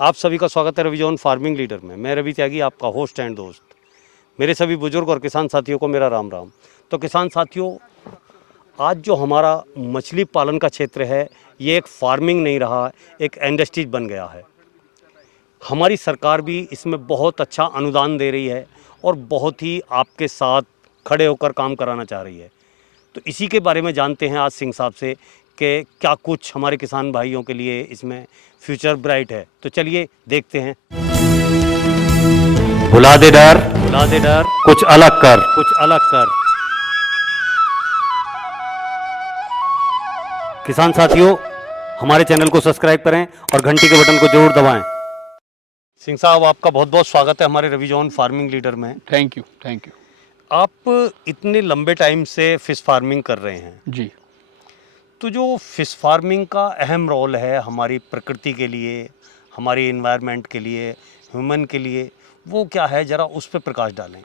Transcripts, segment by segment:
आप सभी का स्वागत है रविजॉन फार्मिंग लीडर में। मैं रवि त्यागी, आपका होस्ट एंड दोस्त। मेरे सभी बुजुर्ग और किसान साथियों को मेरा राम राम। तो किसान साथियों, आज जो हमारा मछली पालन का क्षेत्र है, ये एक फार्मिंग नहीं रहा, एक इंडस्ट्रीज बन गया है। हमारी सरकार भी इसमें बहुत अच्छा अनुदान दे रही है और बहुत ही आपके साथ खड़े होकर काम कराना चाह रही है। तो इसी के बारे में जानते हैं आज सिंह साहब से कि क्या कुछ हमारे किसान भाइयों के लिए इसमें फ्यूचर ब्राइट है। तो चलिए देखते हैं। भुला दे डर, कुछ अलग कर। किसान साथियों, हमारे चैनल को सब्सक्राइब करें और घंटी के बटन को जरूर दबाएं। सिंह साहब, आपका बहुत बहुत स्वागत है हमारे रविजॉन फार्मिंग लीडर में। Thank you. आप इतने लंबे टाइम से फिश फार्मिंग कर रहे हैं जी। तो जो फिश फार्मिंग का अहम रोल है हमारी प्रकृति के लिए, हमारी इन्वायरमेंट के लिए, ह्यूमन के लिए, वो क्या है, ज़रा उस पर प्रकाश डालें।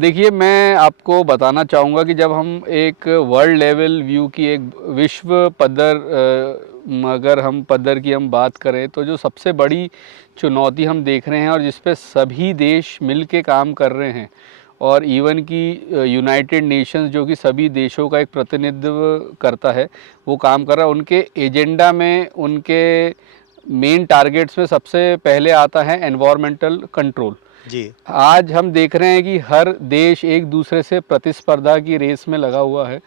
देखिए, मैं आपको बताना चाहूँगा कि जब हम एक वर्ल्ड लेवल व्यू की, एक विश्व पद्धर अगर हम पद्धर की हम बात करें, तो जो सबसे बड़ी चुनौती हम देख रहे हैं और जिस पे सभी देश मिल के काम कर रहे हैं, और इवन की यूनाइटेड नेशंस जो कि सभी देशों का एक प्रतिनिधित्व करता है, वो काम कर रहा है। उनके एजेंडा में, उनके मेन टारगेट्स में सबसे पहले आता है एनवायरमेंटल कंट्रोल जी। आज हम देख रहे हैं कि हर देश एक दूसरे से प्रतिस्पर्धा की रेस में लगा हुआ है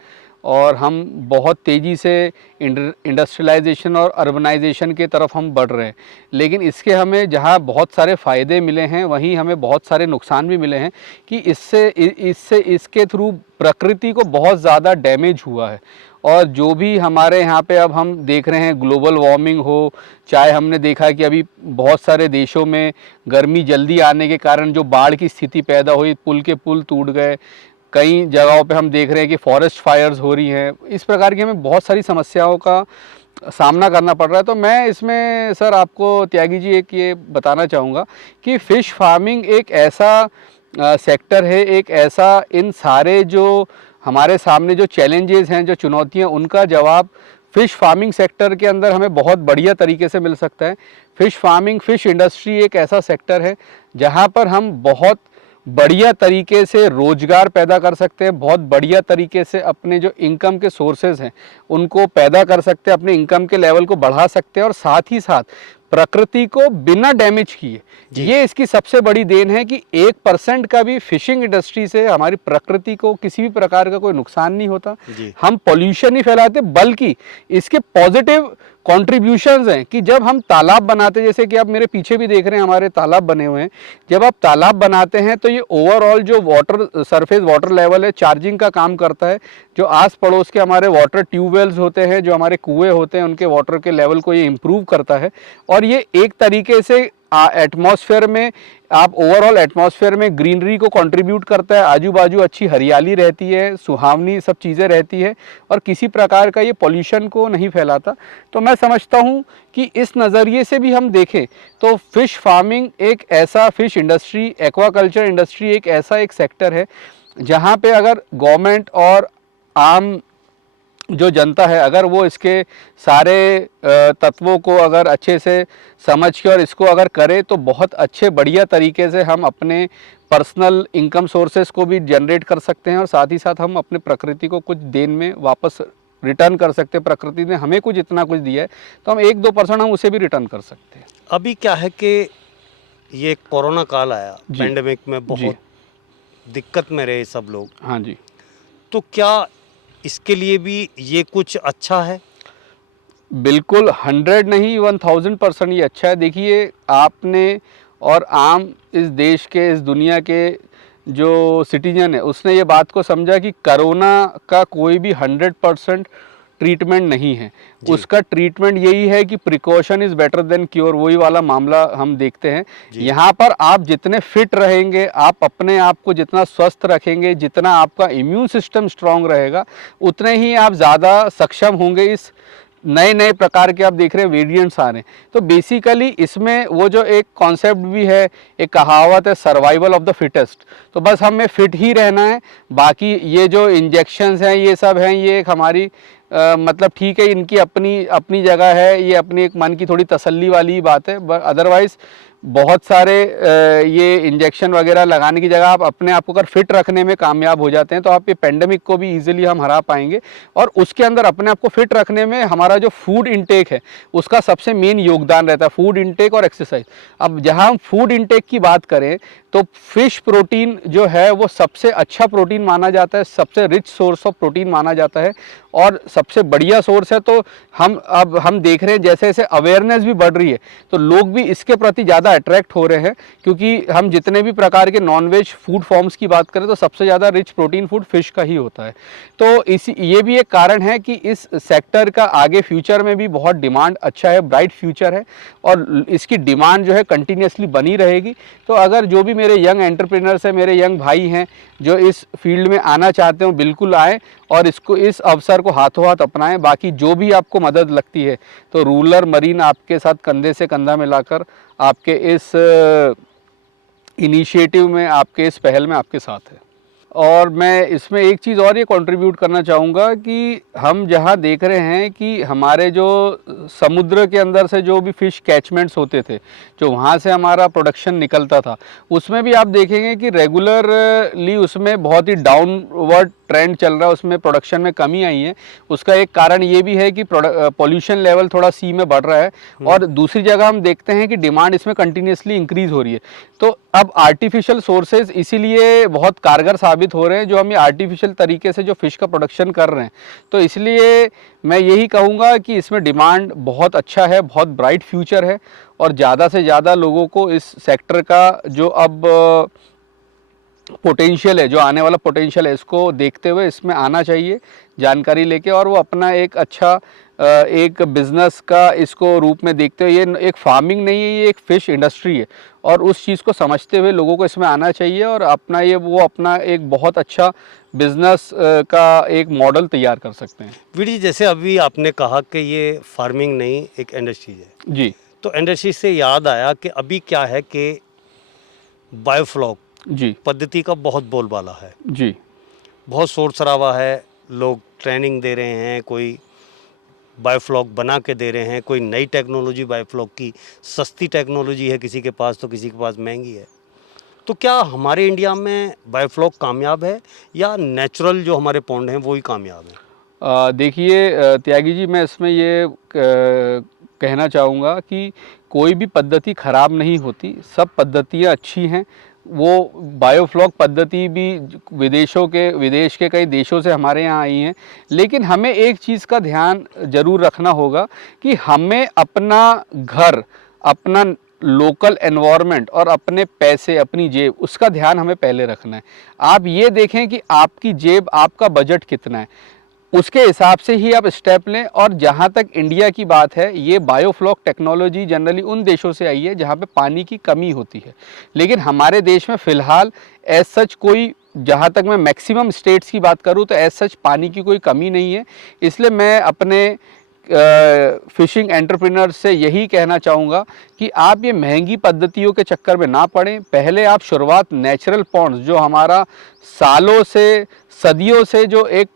और हम बहुत तेज़ी से इंडस्ट्रियलाइजेशन और अर्बनाइजेशन के तरफ हम बढ़ रहे हैं। लेकिन इसके हमें जहां बहुत सारे फ़ायदे मिले हैं, वहीं हमें बहुत सारे नुकसान भी मिले हैं कि इसके थ्रू प्रकृति को बहुत ज़्यादा डैमेज हुआ है। और जो भी हमारे यहाँ पे अब हम देख रहे हैं, ग्लोबल वार्मिंग हो, चाहे हमने देखा कि अभी बहुत सारे देशों में गर्मी जल्दी आने के कारण जो बाढ़ की स्थिति पैदा हुई, पुल टूट गए, कई जगहों पे हम देख रहे हैं कि फॉरेस्ट फायर्स हो रही हैं। इस प्रकार की हमें बहुत सारी समस्याओं का सामना करना पड़ रहा है। तो मैं इसमें सर आपको त्यागी जी एक ये बताना चाहूँगा कि फ़िश फार्मिंग एक ऐसा सेक्टर है, एक ऐसा इन सारे जो हमारे सामने जो चैलेंजेस हैं, जो चुनौतियाँ, उनका जवाब फ़िश फार्मिंग सेक्टर के अंदर हमें बहुत बढ़िया तरीके से मिल सकता है। फ़िश फार्मिंग, फ़िश इंडस्ट्री एक ऐसा सेक्टर है जहाँ पर हम बहुत बढ़िया तरीके से रोज़गार पैदा कर सकते हैं, बहुत बढ़िया तरीके से अपने जो इनकम के सोर्सेज हैं उनको पैदा कर सकते हैं, अपने इनकम के लेवल को बढ़ा सकते हैं और साथ ही साथ प्रकृति को बिना डैमेज किए। ये इसकी सबसे बड़ी देन है कि 1% का भी फिशिंग इंडस्ट्री से हमारी प्रकृति को किसी भी प्रकार का कोई नुकसान नहीं होता। हम पॉल्यूशन नहीं फैलाते, बल्कि इसके पॉजिटिव कॉन्ट्रीब्यूशंस हैं कि जब हम तालाब बनाते, जैसे कि आप मेरे पीछे भी देख रहे हैं हमारे तालाब बने हुए हैं, जब आप तालाब बनाते हैं तो ये ओवरऑल जो वाटर सरफेस वाटर लेवल है, चार्जिंग का काम करता है। जो आस पड़ोस के हमारे वाटर ट्यूबवेल्स होते हैं, जो हमारे कुएं होते हैं, उनके वाटर के लेवल को ये इम्प्रूव करता है। और ये एक तरीके से एटमॉस्फेयर में, आप ओवरऑल एटमॉस्फेयर में ग्रीनरी को कंट्रीब्यूट करता है। आजू बाजू अच्छी हरियाली रहती है, सुहावनी सब चीज़ें रहती है और किसी प्रकार का ये पॉल्यूशन को नहीं फैलाता। तो मैं समझता हूँ कि इस नज़रिए से भी हम देखें तो फ़िश फार्मिंग एक ऐसा, फ़िश इंडस्ट्री, एक्वाकल्चर इंडस्ट्री एक ऐसा एक सेक्टर है जहाँ पे अगर गवर्नमेंट और आम जो जनता है, अगर वो इसके सारे तत्वों को अगर अच्छे से समझ के और इसको अगर करे, तो बहुत अच्छे बढ़िया तरीके से हम अपने पर्सनल इनकम सोर्सेस को भी जनरेट कर सकते हैं और साथ ही साथ हम अपने प्रकृति को कुछ देन में वापस रिटर्न कर सकते हैं। प्रकृति ने हमें कुछ इतना कुछ दिया है तो हम 1-2% हम उसे भी रिटर्न कर सकते हैं। अभी क्या है कि ये कोरोना काल आया, पेंडेमिक में बहुत दिक्कत में रहे सब लोग। हाँ जी। तो क्या इसके लिए भी ये कुछ अच्छा है? बिल्कुल, 100 नहीं 1000% ये अच्छा है। देखिए, आपने और आम इस देश के, इस दुनिया के जो सिटीजन है, उसने ये बात को समझा कि कोरोना का कोई भी 100% ट्रीटमेंट नहीं है। उसका ट्रीटमेंट यही है कि precaution is better than cure, वही वाला मामला हम देखते हैं। यहाँ पर आप जितने फिट रहेंगे, आप अपने आप को जितना स्वस्थ रखेंगे, जितना आपका इम्यून सिस्टम स्ट्रांग रहेगा, उतने ही आप ज़्यादा सक्षम होंगे इस नए नए प्रकार के, आप देख रहे हैं वेरिएंट्स आ रहे हैं। तो बेसिकली इसमें वो जो एक कॉन्सेप्ट भी है, एक कहावत है, सर्वाइवल ऑफ द फिटेस्ट। तो बस हमें फिट ही रहना है, बाकी ये जो इंजेक्शंस हैं, ये सब हैं, ये एक हमारी मतलब ठीक है, इनकी अपनी अपनी जगह है, ये अपनी एक मन की थोड़ी तसल्ली वाली बात है। अदरवाइज़ बहुत सारे ये इंजेक्शन वगैरह लगाने की जगह आप अपने आप को अगर फिट रखने में कामयाब हो जाते हैं तो आप ये पेंडेमिक को भी इजीली हम हरा पाएंगे। और उसके अंदर अपने आप को फिट रखने में हमारा जो फूड इनटेक है उसका सबसे मेन योगदान रहता है, फूड इनटेक और एक्सरसाइज। अब जहां हम फूड इनटेक की बात करें तो फिश प्रोटीन जो है वो सबसे अच्छा प्रोटीन माना जाता है, सबसे रिच सोर्स ऑफ प्रोटीन माना जाता है और सबसे बढ़िया सोर्स है। तो हम देख रहे हैं जैसे जैसे अवेयरनेस भी बढ़ रही है तो लोग भी इसके प्रति ज़्यादा अट्रैक्ट हो रहे हैं, क्योंकि हम जितने भी प्रकार के नॉनवेज फूड फॉर्म्स की बात करें तो सबसे ज़्यादा रिच प्रोटीन फूड फिश का ही होता है। तो ये भी एक कारण है कि इस सेक्टर का आगे फ्यूचर में भी बहुत डिमांड अच्छा है, ब्राइट फ्यूचर है और इसकी डिमांड जो है कंटिन्यूसली बनी रहेगी। तो अगर जो भी मेरे यंग एंटरप्रेन्योर्स हैं, मेरे यंग भाई हैं जो इस फील्ड में आना चाहते हो, बिल्कुल आएँ और इस अवसर को हाथों हाथ अपनाएं। बाकी जो भी आपको मदद लगती है तो रूरल मरीन आपके साथ कंधे से कंधा मिलाकर आपके इस इनिशिएटिव में, आपके इस पहल में आपके साथ है। और मैं इसमें एक चीज़ और ये कंट्रीब्यूट करना चाहूँगा कि हम जहाँ देख रहे हैं कि हमारे जो समुद्र के अंदर से जो भी फ़िश कैचमेंट्स होते थे, जो वहाँ से हमारा प्रोडक्शन निकलता था, उसमें भी आप देखेंगे कि रेगुलरली उसमें बहुत ही डाउनवर्ड ट्रेंड चल रहा है, उसमें प्रोडक्शन में कमी आई है। उसका एक कारण ये भी है कि पॉल्यूशन लेवल थोड़ा सी में बढ़ रहा है और दूसरी जगह हम देखते हैं कि डिमांड इसमें कंटिन्यूसली इंक्रीज़ हो रही है। तो अब आर्टिफिशियल सोर्सेज इसीलिए बहुत कारगर साबित हो रहे हैं, जो हम ये आर्टिफिशियल तरीके से जो फ़िश का प्रोडक्शन कर रहे हैं। तो इसलिए मैं यही कहूँगा कि इसमें डिमांड बहुत अच्छा है, बहुत ब्राइट फ्यूचर है और ज़्यादा से ज़्यादा लोगों को इस सेक्टर का जो अब पोटेंशियल है, जो आने वाला पोटेंशियल है, इसको देखते हुए इसमें आना चाहिए जानकारी लेके, और वो अपना एक अच्छा एक बिज़नेस का इसको रूप में देखते हुए, ये एक फार्मिंग नहीं है, ये एक फ़िश इंडस्ट्री है और उस चीज़ को समझते हुए लोगों को इसमें आना चाहिए और अपना एक बहुत अच्छा बिज़नेस का एक मॉडल तैयार कर सकते हैं। वीर जी, जैसे अभी आपने कहा कि ये फार्मिंग नहीं एक इंडस्ट्री है जी, तो इंडस्ट्री से याद आया कि अभी क्या है कि बायोफ्लॉक जी, पद्धति का बहुत बोलबाला है, जी, बहुत शोर शराबा है, लोग ट्रेनिंग दे रहे हैं, कोई बायोफ्लॉक बना के दे रहे हैं, कोई नई टेक्नोलॉजी बायोफ्लॉक की सस्ती टेक्नोलॉजी है किसी के पास तो किसी के पास महंगी है। तो क्या हमारे इंडिया में बायोफ्लॉक कामयाब है या नेचुरल जो हमारे पौंड हैं वो ही कामयाब हैं? देखिए त्यागी जी, मैं इसमें ये कहना चाहूँगा कि कोई भी पद्धति ख़राब नहीं होती, सब पद्धतियाँ अच्छी हैं। वो बायोफ्लॉक पद्धति भी विदेश के कई देशों से हमारे यहाँ आई हैं, लेकिन हमें एक चीज़ का ध्यान ज़रूर रखना होगा कि हमें अपना घर, अपना लोकल एनवायरनमेंट और अपने पैसे, अपनी जेब, उसका ध्यान हमें पहले रखना है। आप ये देखें कि आपकी जेब, आपका बजट कितना है, उसके हिसाब से ही आप स्टेप लें। और जहाँ तक इंडिया की बात है, ये बायोफ्लॉक टेक्नोलॉजी जनरली उन देशों से आई है जहाँ पे पानी की कमी होती है, लेकिन हमारे देश में फ़िलहाल एज सच कोई, जहाँ तक मैं मैक्सिमम स्टेट्स की बात करूँ तो एज सच पानी की कोई कमी नहीं है। इसलिए मैं अपने फिशिंग एंटरप्रेन्योर्स से यही कहना चाहूँगा कि आप ये महंगी पद्धतियों के चक्कर में ना पड़ें। पहले आप शुरुआत नेचुरल पॉन्ड्स, जो हमारा सालों से, सदियों से जो एक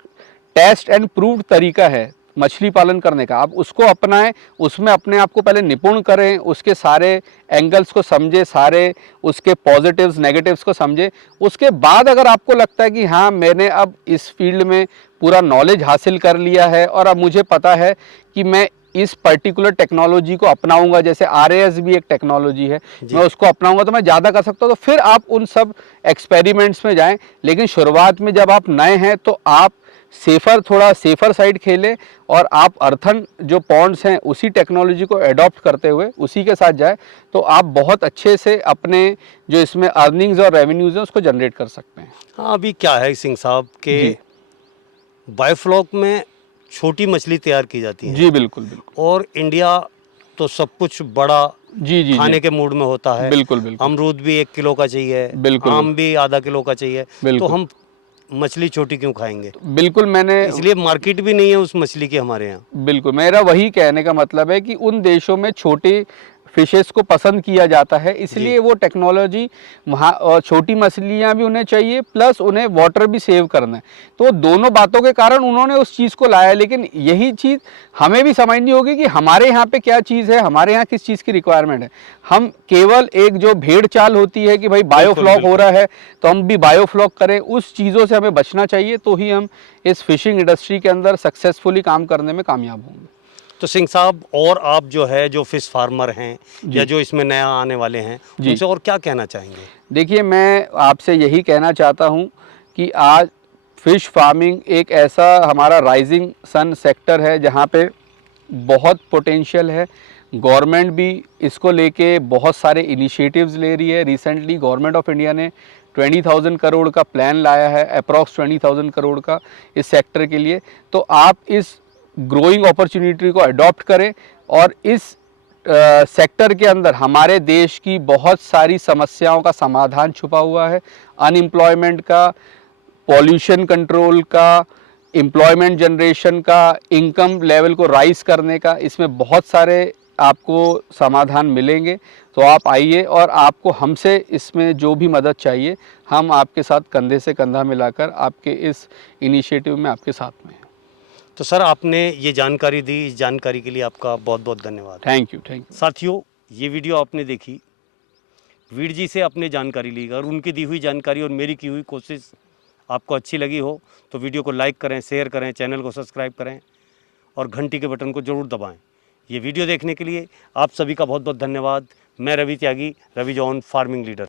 टेस्ट एंड प्रूव्ड तरीका है मछली पालन करने का, आप उसको अपनाएं, उसमें अपने आप को पहले निपुण करें, उसके सारे एंगल्स को समझें, सारे उसके पॉजिटिव्स नेगेटिव्स को समझें। उसके बाद अगर आपको लगता है कि हाँ, मैंने अब इस फील्ड में पूरा नॉलेज हासिल कर लिया है और अब मुझे पता है कि मैं इस पर्टिकुलर टेक्नोलॉजी को अपनाऊंगा, जैसे RAS भी एक टेक्नोलॉजी है, मैं उसको अपनाऊंगा तो मैं ज़्यादा कर सकता हूँ, तो फिर आप उन सब एक्सपेरिमेंट्स में जाएं। लेकिन शुरुआत में जब आप नए हैं तो आप थोड़ा सेफर साइड खेलें और आप अर्थन जो पॉन्ड्स हैं उसी टेक्नोलॉजी को एडॉप्ट करते हुए उसी के साथ जाए, तो आप बहुत अच्छे से अपने जो इसमें अर्निंग्स और रेवेन्यूज़ हैं उसको जनरेट कर सकते हैं। हाँ, अभी क्या है सिंह साहब के बायोफ्लॉक में छोटी मछली तैयार की जाती है। जी बिल्कुल बिल्कुल। और इंडिया तो सब कुछ बड़ा जी खाने के मूड में होता है। बिल्कुल बिल्कुल। अमरूद भी 1 किलो का चाहिए, बिल्कुल, आम भी आधा किलो का चाहिए, तो हम मछली छोटी क्यों खाएंगे? बिल्कुल, मैंने इसलिए मार्केट भी नहीं है उस मछली की हमारे यहाँ। बिल्कुल, मेरा वही कहने का मतलब है कि उन देशों में छोटी फिशेस को पसंद किया जाता है, इसलिए वो टेक्नोलॉजी वहाँ, और छोटी मछलियाँ भी उन्हें चाहिए प्लस उन्हें वाटर भी सेव करना है। तो दोनों बातों के कारण उन्होंने उस चीज़ को लाया। लेकिन यही चीज़ हमें भी समझनी होगी कि हमारे यहाँ पे क्या चीज़ है, हमारे यहाँ किस चीज़ की रिक्वायरमेंट है। हम केवल एक जो भेड़ चाल होती है कि भाई बायोफ्लॉक हो रहा है तो हम भी बायोफ्लॉक करें, उस चीज़ों से हमें बचना चाहिए, तो ही हम इस फिशिंग इंडस्ट्री के अंदर सक्सेसफुली काम करने में कामयाब होंगे। तो सिंह साहब, और आप जो है जो फिश फार्मर हैं या जो इसमें नया आने वाले हैं, जी। उनसे और क्या कहना चाहेंगे? देखिए, मैं आपसे यही कहना चाहता हूँ कि आज फ़िश फार्मिंग एक ऐसा हमारा राइजिंग सन सेक्टर है जहाँ पे बहुत पोटेंशियल है। गवर्नमेंट भी इसको लेके बहुत सारे इनिशिएटिव्स ले रही है। रिसेंटली गवर्नमेंट ऑफ इंडिया ने 20,000 करोड़ का प्लान लाया है, अप्रॉक्स 20,000 करोड़ का इस सेक्टर के लिए। तो आप इस ग्रोइंग अपॉर्चुनिटी को अडॉप्ट करें और इस सेक्टर के अंदर हमारे देश की बहुत सारी समस्याओं का समाधान छुपा हुआ है। अनएम्प्लॉयमेंट का, पॉल्यूशन कंट्रोल का, एम्प्लॉयमेंट जनरेशन का, इनकम लेवल को राइज करने का, इसमें बहुत सारे आपको समाधान मिलेंगे। तो आप आइए और आपको हमसे इसमें जो भी मदद चाहिए, हम आपके साथ कंधे से कंधा मिलाकर आपके इस इनिशिएटिव में आपके साथ में हैं। तो सर, आपने ये जानकारी दी, इस जानकारी के लिए आपका बहुत बहुत धन्यवाद। Thank you, thank you. साथियों, ये वीडियो आपने देखी, वीर जी से आपने जानकारी ली, और उनकी दी हुई जानकारी और मेरी की हुई कोशिश आपको अच्छी लगी हो तो वीडियो को लाइक करें, शेयर करें, चैनल को सब्सक्राइब करें और घंटी के बटन को ज़रूर दबाएं। ये वीडियो देखने के लिए आप सभी का बहुत बहुत धन्यवाद। मैं रवि त्यागी, रवि जॉन फार्मिंग लीडर।